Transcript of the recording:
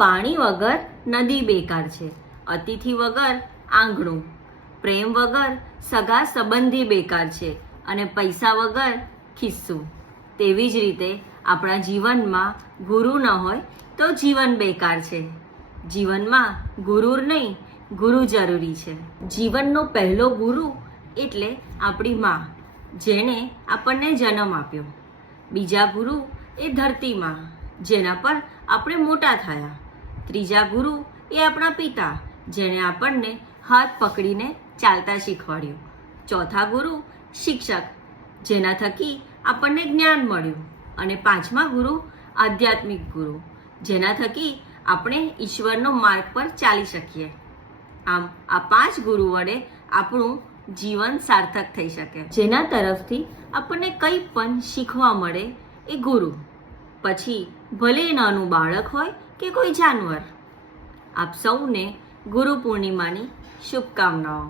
પાણી વગર નદી બેકાર છે, અતિથિ વગર આંગણું, પ્રેમ વગર સગા સંબંધી બેકાર છે અને પૈસા વગર ખિસ્સું. તેવી જ રીતે આપણા જીવનમાં ગુરુ ન હોય તો જીવન બેકાર છે. જીવનમાં ગુરુ નહીં, ગુરુ જરૂરી છે. જીવનનો પહેલો ગુરુ એટલે આપણી માં, જેણે આપણને જન્મ આપ્યો. બીજા ગુરુ એ ધરતી માં, જેના પર આપણે મોટા થયા. ત્રીજા ગુરુ એ આપણા પિતા, જેણે આપણને હાથ પકડીને ચાલતા શીખવાડ્યું. ચોથા ગુરુ શિક્ષક, જેના થકી આપણને જ્ઞાન મળ્યું. અને પાંચમા ગુરુ આધ્યાત્મિક ગુરુ, જેના થકી આપણે ઈશ્વરનો માર્ગ પર ચાલી શકીએ. આમ આ 5 ગુરુ વડે આપણું જીવન સાર્થક થઈ શકે. જેના તરફથી આપણને કંઈ પણ શીખવા મળે એ ગુરુ, પછી ભલે નાનું બાળક હોય કે કોઈ જાનવર. આપ સૌને ગુરુ પૂર્ણિમાની શુભકામનાઓ.